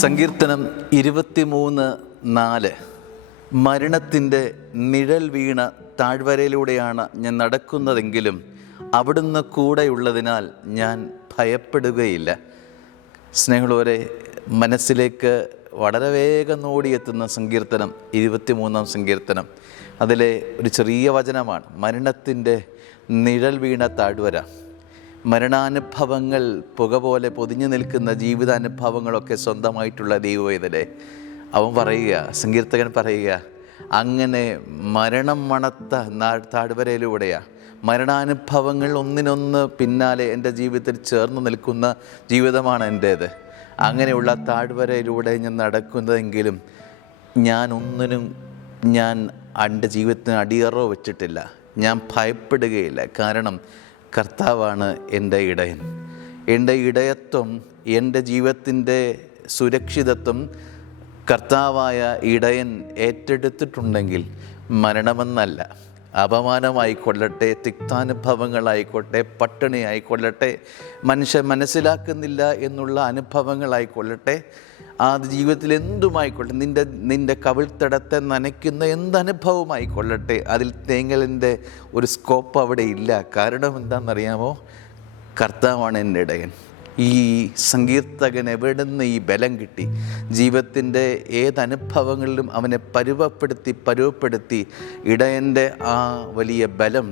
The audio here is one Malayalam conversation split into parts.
സങ്കീർത്തനം 23:4. മരണത്തിൻ്റെ നിഴൽ വീണ താഴ്വരയിലൂടെയാണ് ഞാൻ നടക്കുന്നതെങ്കിലും അവിടുന്ന് കൂടെയുള്ളതിനാൽ ഞാൻ ഭയപ്പെടുകയില്ല. സ്നേഹമുള്ളവരെ, മനസ്സിലേക്ക് വളരെ വേഗം ഓടിയെത്തുന്ന സങ്കീർത്തനം 23-ാം സങ്കീർത്തനം. അതിലെ ഒരു ചെറിയ വചനമാണ് മരണത്തിൻ്റെ നിഴൽ വീണ താഴ്വര. മരണാനുഭവങ്ങൾ പുക പോലെ പൊതിഞ്ഞു നിൽക്കുന്ന ജീവിതാനുഭവങ്ങളൊക്കെ സ്വന്തമായിട്ടുള്ള ദൈവവേദനെ അവൻ പറയുക, സങ്കീർത്തകൻ പറയുക, അങ്ങനെ മരണം മണത്ത താഴ്വരയിലൂടെയാണ്. മരണാനുഭവങ്ങൾ ഒന്നിനൊന്ന് പിന്നാലെ എൻ്റെ ജീവിതത്തിൽ ചേർന്ന് നിൽക്കുന്ന ജീവിതമാണ് എൻ്റേത്. അങ്ങനെയുള്ള താഴ്വരയിലൂടെ ഞാൻ നടക്കുന്നതെങ്കിലും ഞാൻ എൻ്റെ ജീവിതത്തിന് അടിയറോ വെച്ചിട്ടില്ല. ഞാൻ ഭയപ്പെടുകയില്ല. കാരണം കർത്താവാണ് എൻ്റെ ഇടയൻ. എൻ്റെ ഇടയത്വം, എൻ്റെ ജീവിതത്തിൻ്റെ സുരക്ഷിതത്വം കർത്താവായ ഇടയൻ ഏറ്റെടുത്തിട്ടുണ്ടെങ്കിൽ മരണമെന്നല്ല, അപമാനമായിക്കൊള്ളട്ടെ, തിക്താനുഭവങ്ങളായിക്കോട്ടെ, പട്ടിണി ആയിക്കൊള്ളട്ടെ, മനുഷ്യൻ മനസ്സിലാക്കുന്നില്ല എന്നുള്ള അനുഭവങ്ങളായിക്കൊള്ളട്ടെ, ആ ജീവിതത്തിൽ എന്തുമായിക്കൊള്ളട്ടെ, നിൻ്റെ കവിൾത്തടത്തെ നനയ്ക്കുന്ന എന്തനുഭവമായിക്കൊള്ളട്ടെ, അതിൽ തേങ്ങലിൻ്റെ ഒരു സ്കോപ്പ് അവിടെ ഇല്ല. കാരണം എന്താണെന്നറിയാമോ? കർത്താവാണ് എൻ്റെ ഇടയൻ. ഈ സങ്കീർത്തകൻ എവിടെ നിന്ന് ഈ ബലം കിട്ടി? ജീവിതത്തിൻ്റെ ഏതനുഭവങ്ങളിലും അവനെ പരുവപ്പെടുത്തി ഇടയൻ്റെ ആ വലിയ ബലം,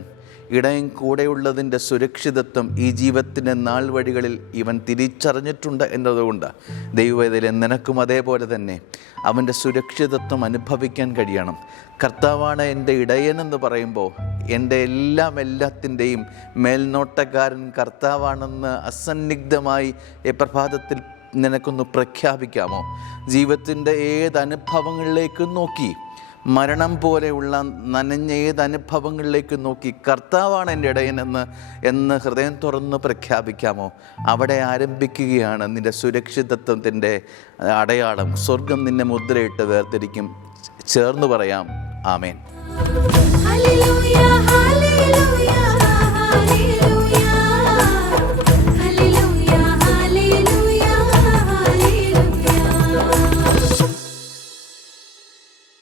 ഇടയൻ കൂടെയുള്ളതിൻ്റെ സുരക്ഷിതത്വം ഈ ജീവിതത്തിൻ്റെ നാൾ വഴികളിൽ ഇവൻ തിരിച്ചറിഞ്ഞിട്ടുണ്ട് എന്നതുകൊണ്ട് ദൈവവേദന നിനക്കും അതേപോലെ തന്നെ അവൻ്റെ സുരക്ഷിതത്വം അനുഭവിക്കാൻ കഴിയണം. കർത്താവാണ് എൻ്റെ ഇടയനെന്ന് പറയുമ്പോൾ എൻ്റെ എല്ലാത്തിൻ്റെയും മേൽനോട്ടക്കാരൻ കർത്താവാണെന്ന് അസന്നിഗ്ധമായി ഈ പ്രഭാതത്തിൽ നിനക്കൊന്ന് പ്രഖ്യാപിക്കാമോ? ജീവിതത്തിൻ്റെ ഏതനുഭവങ്ങളിലേക്കും നോക്കി, മരണം പോലെയുള്ള നനഞ്ഞ ഏതനുഭവങ്ങളിലേക്ക് നോക്കി കർത്താവാണ് എൻ്റെ ഇടയനെന്ന് ഹൃദയം തുറന്ന് പ്രഖ്യാപിക്കാമോ? അവിടെ ആരംഭിക്കുകയാണ് നിൻ്റെ സുരക്ഷിതത്വത്തിൻ്റെ അടയാളം. സ്വർഗം നിന്നെ മുദ്രയിട്ട് വേർതിരിക്കും. ചേർന്ന് പറയാം, ആമേൻ.